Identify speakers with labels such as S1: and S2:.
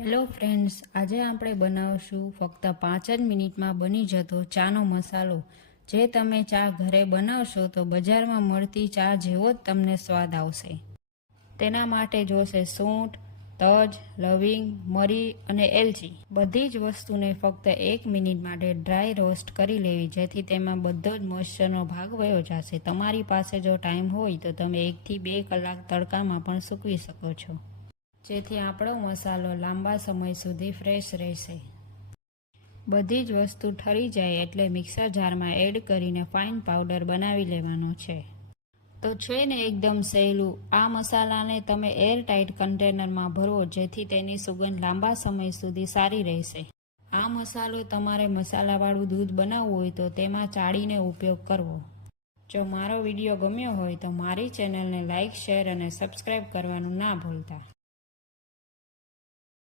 S1: Hello friends આજે આપણે બનાવશું ફક્ત પાંચ જ મિનિટમાં બની જતો ચાનો મસાલો. જે તમે ચા ઘરે બનાવશો તો બજારમાં મળતી ચા જેવો જ તમને સ્વાદ આવશે. તેના માટે જોશે સૂંઠ, તજ, લવિંગ, મરી અને એલચી. બધી જ વસ્તુને ફક્ત એક મિનિટ માટે ડ્રાય રોસ્ટ કરી લેવી, જેથી તેમાં બધો જ મોઇશ્ચરનો ભાગ વયો જશે. તમારી પાસે જો ટાઈમ હોય તો તમે એકથી બે કલાક તડકામાં પણ સૂકવી શકો છો. જેથી આપણો મસાલો લાંબા સમય સુધી ફ્રેશ રહેશે. બધી જ વસ્તુ ઠરી જાય એટલે મિક્સર જારમાં એડ કરીને ફાઇન પાવડર બનાવી લેવાનો છે. તો છે ને એકદમ સહેલું, આ મસાલાને તમે એરટાઇટ કન્ટેનરમાં ભરો જેથી તેની સુગંધ લાંબા સમય સુધી સારી રહેશે. આ મસાલો તમારે મસાલાવાળું દૂધ બનાવવું હોય તો તેમાં ચાળીને ઉપયોગ કરવો. જો મારો વીડિયો ગમ્યો હોય તો મારી ચેનલને લાઇક શેર અને સબસ્ક્રાઇબ કરવાનું ના ભૂલતા.